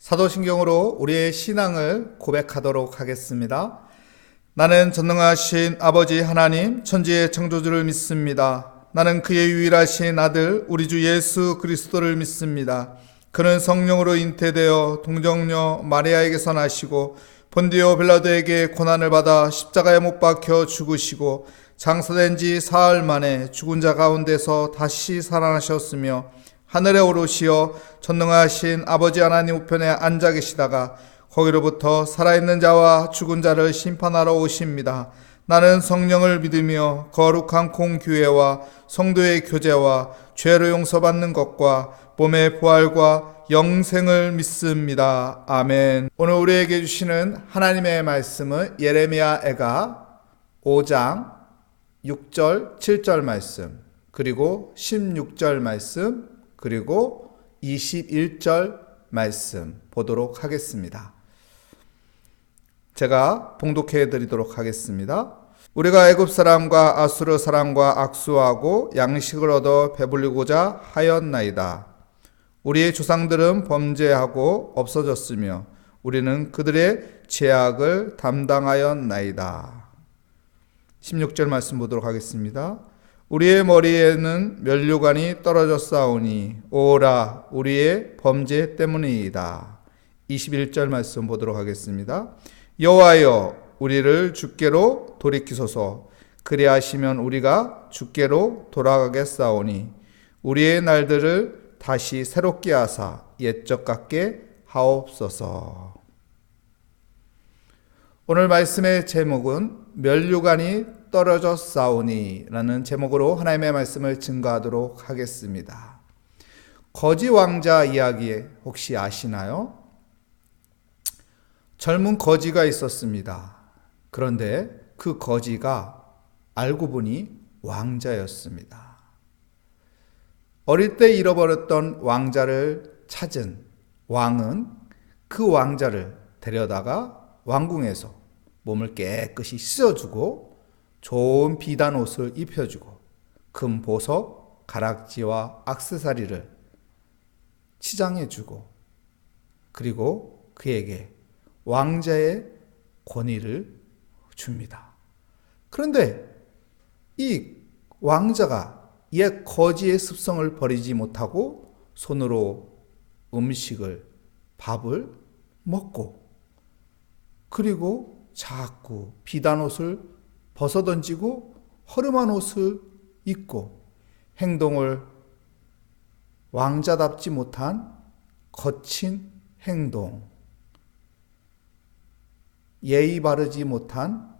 사도신경으로 우리의 신앙을 고백하도록 하겠습니다. 나는 전능하신 아버지 하나님 천지의 창조주를 믿습니다. 나는 그의 유일하신 아들 우리 주 예수 그리스도를 믿습니다. 그는 성령으로 잉태되어 동정녀 마리아에게서 나시고 본디오 빌라도에게 고난을 받아 십자가에 못 박혀 죽으시고 장사된 지 사흘 만에 죽은 자 가운데서 다시 살아나셨으며 하늘에 오르시어 전능하신 아버지 하나님 우편에 앉아 계시다가 거기로부터 살아있는 자와 죽은 자를 심판하러 오십니다. 나는 성령을 믿으며 거룩한 공교회와 성도의 교제와 죄로 용서받는 것과 몸의 부활과 영생을 믿습니다. 아멘. 오늘 우리에게 주시는 하나님의 말씀은 예레미야가 5장 6절 7절 말씀, 그리고 16절 말씀, 그리고 21절 말씀 보도록 하겠습니다. 제가 봉독해 드리도록 하겠습니다. 우리가 애굽 사람과 아수르 사람과 악수하고 양식을 얻어 배불리고자 하였나이다. 우리의 조상들은 범죄하고 없어졌으며 우리는 그들의 죄악을 담당하였나이다. 16절 말씀 보도록 하겠습니다. 우리의 머리에는 면류관이 떨어졌사오니 오라 우리의 범죄 때문이다. 21절 말씀 보도록 하겠습니다. 여호와여 우리를 주께로 돌이키소서. 그리하시면 우리가 주께로 돌아가겠사오니 우리의 날들을 다시 새롭게 하사 옛적 같게 하옵소서. 오늘 말씀의 제목은 면류관이 떨어졌사오니 라는 제목으로 하나님의 말씀을 증거하도록 하겠습니다. 거지 왕자 이야기 혹시 아시나요? 젊은 거지가 있었습니다. 그런데 그 거지가 알고 보니 왕자였습니다. 어릴 때 잃어버렸던 왕자를 찾은 왕은 그 왕자를 데려다가 왕궁에서 몸을 깨끗이 씻어주고 좋은 비단 옷을 입혀주고 금 보석, 가락지와 액세서리를 치장해주고 그리고 그에게 왕자의 권위를 줍니다. 그런데 이 왕자가 옛 거지의 습성을 버리지 못하고 손으로 음식을, 밥을 먹고 그리고 자꾸 비단 옷을 벗어던지고 허름한 옷을 입고 행동을 왕자답지 못한 거친 행동, 예의 바르지 못한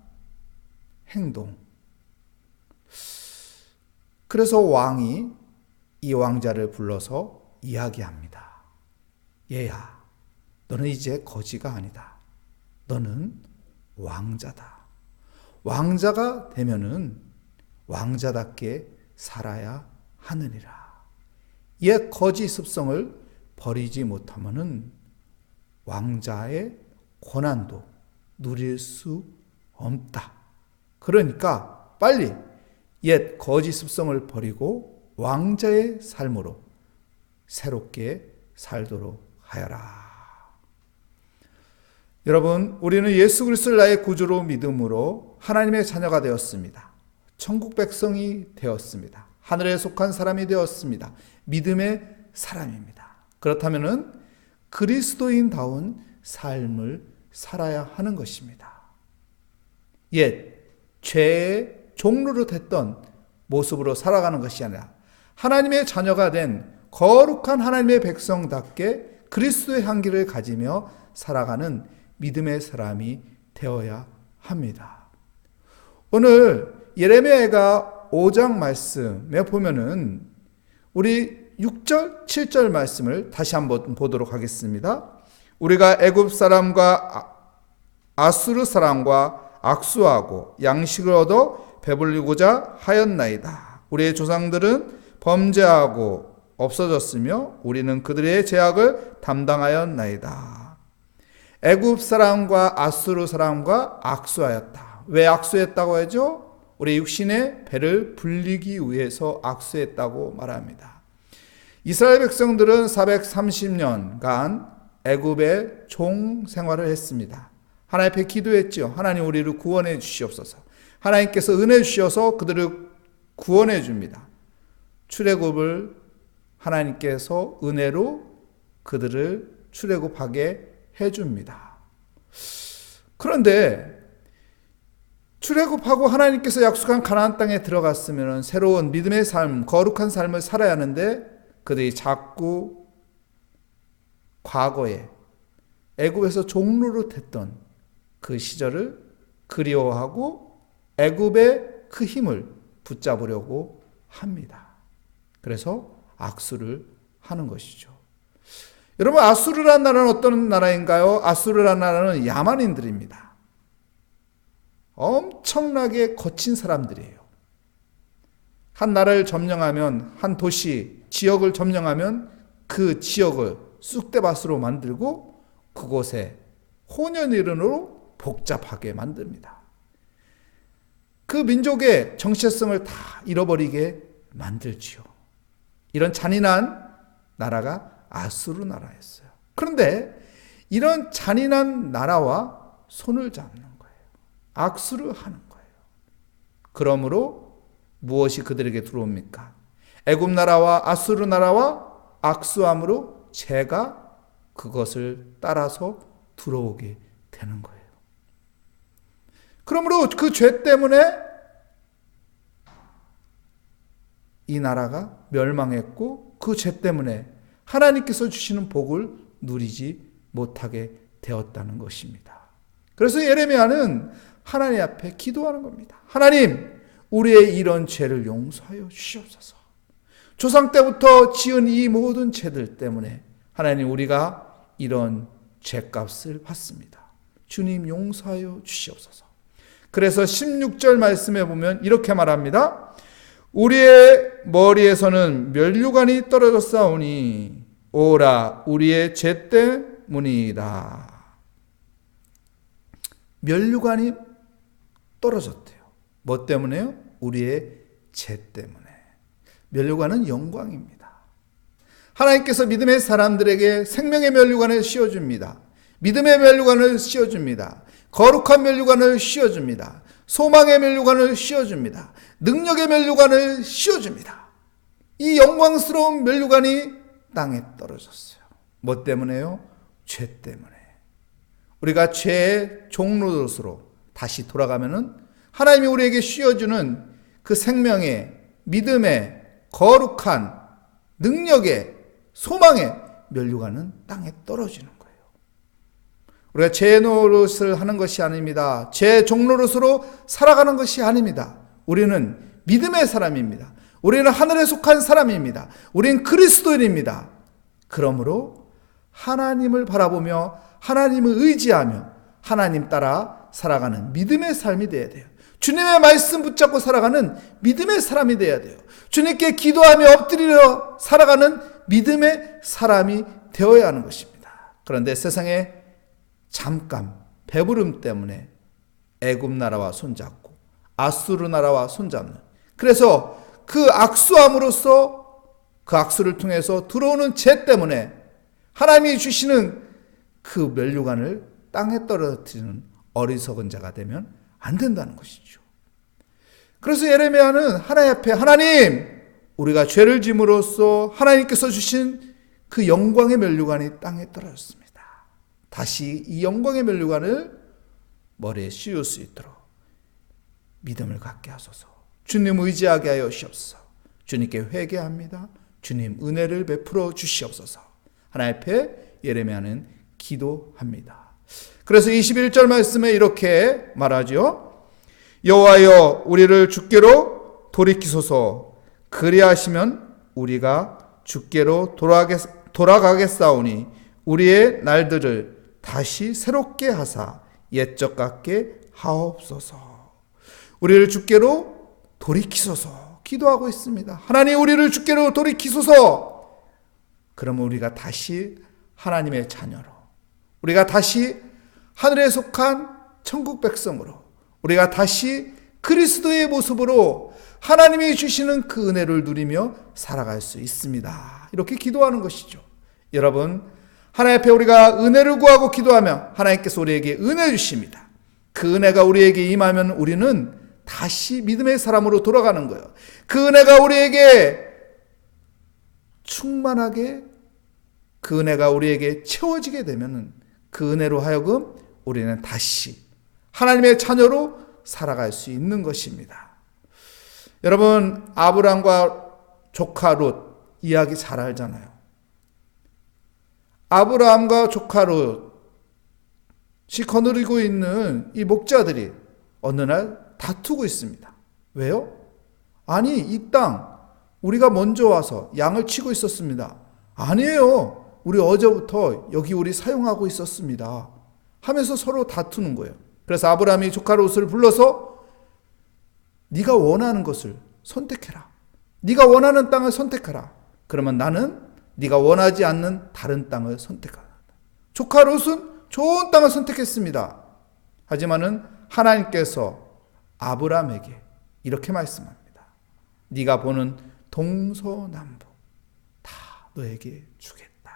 행동. 그래서 왕이 이 왕자를 불러서 이야기합니다. 얘야, 너는 이제 거지가 아니다. 너는 왕자다. 왕자가 되면은 왕자답게 살아야 하느니라. 옛 거지 습성을 버리지 못하면은 왕자의 권한도 누릴 수 없다. 그러니까 빨리 옛 거지 습성을 버리고 왕자의 삶으로 새롭게 살도록 하여라. 여러분, 우리는 예수 그리스도를 나의 구주로 믿음으로 하나님의 자녀가 되었습니다. 천국 백성이 되었습니다. 하늘에 속한 사람이 되었습니다. 믿음의 사람입니다. 그렇다면 그리스도인다운 삶을 살아야 하는 것입니다. 옛 죄의 종로로 됐던 모습으로 살아가는 것이 아니라 하나님의 자녀가 된 거룩한 하나님의 백성답게 그리스도의 향기를 가지며 살아가는 믿음의 사람이 되어야 합니다. 오늘 예레미야가 5장 말씀에 보면은 우리 6절, 7절 말씀을 다시 한번 보도록 하겠습니다. 우리가 애굽 사람과 아수르 사람과 악수하고 양식을 얻어 배불리고자 하였나이다. 우리의 조상들은 범죄하고 없어졌으며 우리는 그들의 죄악을 담당하였나이다. 애굽 사람과 아수르 사람과 악수하였다. 왜 악수했다고 하죠? 우리 육신의 배를 불리기 위해서 악수했다고 말합니다. 이스라엘 백성들은 430년간 애굽의 종 생활을 했습니다. 하나님 앞에 기도했죠. 하나님 우리를 구원해 주시옵소서. 하나님께서 은혜 주셔서 그들을 구원해 줍니다. 출애굽을 하나님께서 은혜로 그들을 출애굽하게 해줍니다. 그런데 출애굽하고 하나님께서 약속한 가나안 땅에 들어갔으면 새로운 믿음의 삶, 거룩한 삶을 살아야 하는데 그들이 자꾸 과거에 애굽에서 종로로 됐던 그 시절을 그리워하고 애굽의 그 힘을 붙잡으려고 합니다. 그래서 악수를 하는 것이죠. 여러분, 아수르라는 나라는 어떤 나라인가요? 아수르라는 나라는 야만인들입니다. 엄청나게 거친 사람들이에요. 한 나라를 점령하면, 한 도시, 지역을 점령하면 그 지역을 쑥대밭으로 만들고 그곳에 혼연일원으로 복잡하게 만듭니다. 그 민족의 정체성을 다 잃어버리게 만들지요. 이런 잔인한 나라가 아수르 나라였어요. 그런데 이런 잔인한 나라와 손을 잡는 거예요. 악수를 하는 거예요. 그러므로 무엇이 그들에게 들어옵니까? 애굽 나라와 아수르 나라와 악수함으로 죄가 그것을 따라서 들어오게 되는 거예요. 그러므로 그 죄 때문에 이 나라가 멸망했고 그 죄 때문에 하나님께서 주시는 복을 누리지 못하게 되었다는 것입니다. 그래서 예레미야는 하나님 앞에 기도하는 겁니다. 하나님, 우리의 이런 죄를 용서하여 주시옵소서. 조상 때부터 지은 이 모든 죄들 때문에 하나님, 우리가 이런 죄값을 받습니다. 주님, 용서하여 주시옵소서. 그래서 16절 말씀에 보면 이렇게 말합니다. 우리의 머리에서는 면류관이 떨어졌사오니 오라 우리의 죄 때문이다. 면류관이 떨어졌대요. 뭐 때문에요? 우리의 죄 때문에. 면류관은 영광입니다. 하나님께서 믿음의 사람들에게 생명의 면류관을 씌워줍니다. 믿음의 면류관을 씌워줍니다. 거룩한 면류관을 씌워줍니다. 소망의 면류관을 씌워줍니다. 능력의 면류관을 씌워줍니다. 이 영광스러운 면류관이 땅에 떨어졌어요. 뭐 때문에요? 죄 때문에. 우리가 죄의 종로릇으로 다시 돌아가면은 하나님이 우리에게 씌워주는 그 생명의, 믿음의, 거룩한 능력의, 소망의 면류관은 땅에 떨어지는 거예요. 우리가 죄 노릇을 하는 것이 아닙니다. 죄 종노릇으로 살아가는 것이 아닙니다. 우리는 믿음의 사람입니다. 우리는 하늘에 속한 사람입니다. 우리는 그리스도인입니다. 그러므로 하나님을 바라보며 하나님을 의지하며 하나님 따라 살아가는 믿음의 삶이 되어야 돼요. 주님의 말씀 붙잡고 살아가는 믿음의 사람이 되어야 돼요. 주님께 기도하며 엎드려 살아가는 믿음의 사람이 되어야 하는 것입니다. 그런데 세상에 잠깐 배부름 때문에 애굽 나라와 손잡고 아수르 나라와 손잡는, 그래서 그 악수함으로써 그 악수를 통해서 들어오는 죄 때문에 하나님이 주시는 그 면류관을 땅에 떨어뜨리는 어리석은 자가 되면 안 된다는 것이죠. 그래서 예레미야는 하나님 앞에, 하나님, 우리가 죄를 짐으로써 하나님께서 주신 그 영광의 면류관이 땅에 떨어졌습니다. 다시 이 영광의 면류관을 머리에 씌울 수 있도록 믿음을 갖게 하소서. 주님 의지하게 하여 주시옵소서. 주님께 회개합니다. 주님 은혜를 베풀어 주시옵소서. 하나님 앞에 예레미야는 기도합니다. 그래서 21절 말씀에 이렇게 말하죠. 여호와여 우리를 주께로 돌이키소서. 그리하시면 우리가 주께로 돌아가겠사오니 우리의 날들을 다시 새롭게 하사 옛적 같게 하옵소서. 우리를 주께로 돌이키소서 기도하고 있습니다. 하나님, 우리를 주께로 돌이키소서. 그러면 우리가 다시 하나님의 자녀로, 우리가 다시 하늘에 속한 천국 백성으로, 우리가 다시 그리스도의 모습으로 하나님이 주시는 그 은혜를 누리며 살아갈 수 있습니다. 이렇게 기도하는 것이죠. 여러분, 하나님 앞에 우리가 은혜를 구하고 기도하면 하나님께서 우리에게 은혜 주십니다. 그 은혜가 우리에게 임하면 우리는 다시 믿음의 사람으로 돌아가는 거예요. 그 은혜가 우리에게 충만하게, 그 은혜가 우리에게 채워지게 되면 그 은혜로 하여금 우리는 다시 하나님의 자녀로 살아갈 수 있는 것입니다. 여러분, 아브람과 조카 롯 이야기 잘 알잖아요. 아브라함과 조카 롯이 거느리고 있는 이 목자들이 어느 날 다투고 있습니다. 왜요? 아니, 이 땅 우리가 먼저 와서 양을 치고 있었습니다. 아니에요. 우리 어제부터 여기 우리 사용하고 있었습니다. 하면서 서로 다투는 거예요. 그래서 아브라함이 조카 롯을 불러서 네가 원하는 것을 선택해라. 네가 원하는 땅을 선택하라. 그러면 나는 네가 원하지 않는 다른 땅을 선택하라. 조카 롯은 좋은 땅을 선택했습니다. 하지만은 하나님께서 아브라함에게 이렇게 말씀합니다. 네가 보는 동서남북 다 너에게 주겠다.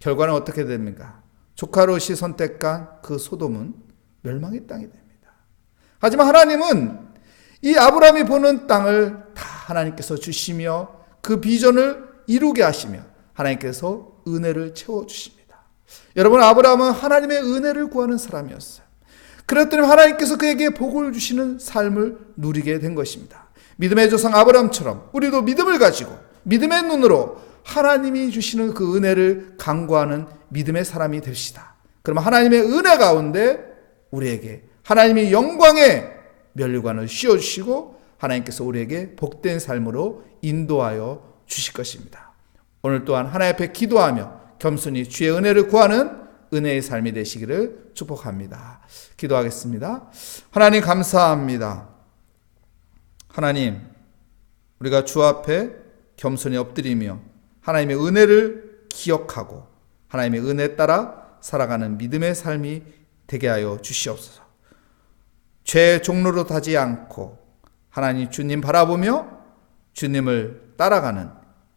결과는 어떻게 됩니까? 조카 롯이 선택한 그 소돔은 멸망의 땅이 됩니다. 하지만 하나님은 이 아브라함이 보는 땅을 다 하나님께서 주시며 그 비전을 이루게 하시며 하나님께서 은혜를 채워주십니다. 여러분, 아브라함은 하나님의 은혜를 구하는 사람이었어요. 그랬더니 하나님께서 그에게 복을 주시는 삶을 누리게 된 것입니다. 믿음의 조상 아브라함처럼 우리도 믿음을 가지고 믿음의 눈으로 하나님이 주시는 그 은혜를 간구하는 믿음의 사람이 됩시다. 그러면 하나님의 은혜 가운데 우리에게 하나님이 영광의 면류관을 씌워주시고 하나님께서 우리에게 복된 삶으로 인도하여 주실 것입니다. 오늘 또한 하나님 앞에 기도하며 겸손히 주의 은혜를 구하는 은혜의 삶이 되시기를 축복합니다. 기도하겠습니다. 하나님 감사합니다. 하나님, 우리가 주 앞에 겸손히 엎드리며 하나님의 은혜를 기억하고 하나님의 은혜 따라 살아가는 믿음의 삶이 되게 하여 주시옵소서. 죄의 종로로 타지 않고 하나님 주님 바라보며 주님을 따라가는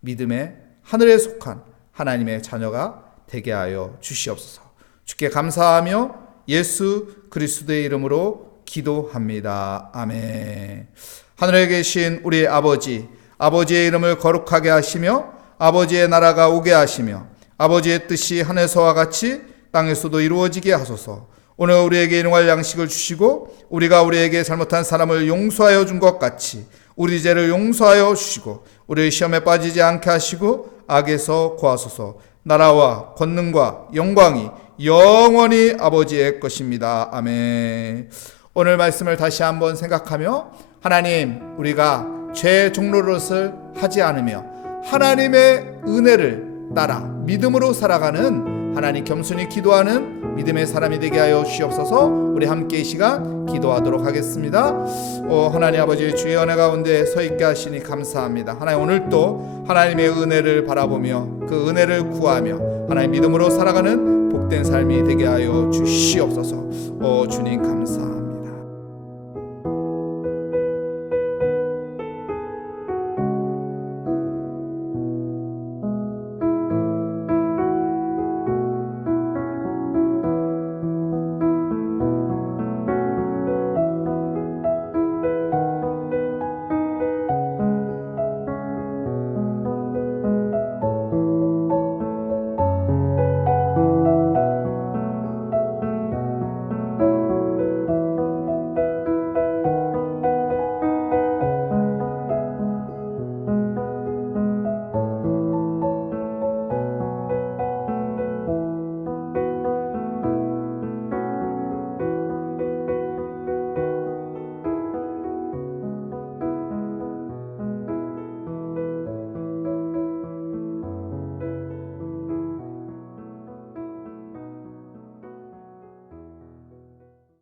믿음의 하늘에 속한 하나님의 자녀가 되게 하여 주시옵소서. 주께 감사하며 예수 그리스도의 이름으로 기도합니다. 아멘. 하늘에 계신 우리 아버지, 아버지의 이름을 거룩하게 하시며 아버지의 나라가 오게 하시며 아버지의 뜻이 하늘에서와 같이 땅에서도 이루어지게 하소서. 오늘 우리에게 일용할 양식을 주시고 우리가 우리에게 잘못한 사람을 용서하여 준 것 같이 우리 죄를 용서하여 주시고 우리의 시험에 빠지지 않게 하시고 악에서 구하소서. 나라와 권능과 영광이 영원히 아버지의 것입니다. 아멘. 오늘 말씀을 다시 한번 생각하며 하나님, 우리가 죄 종로릇을 하지 않으며 하나님의 은혜를 따라 믿음으로 살아가는 하나님 겸손히 기도하는 믿음의 사람이 되게 하여 주시옵소서. 우리 함께 이 시간 기도하도록 하겠습니다. 하나님 아버지, 주의 은혜 가운데 서 있게 하시니 감사합니다. 하나님, 오늘도 하나님의 은혜를 바라보며 그 은혜를 구하며 하나님 믿음으로 살아가는 복된 삶이 되게 하여 주시옵소서. 주님 감사합니다.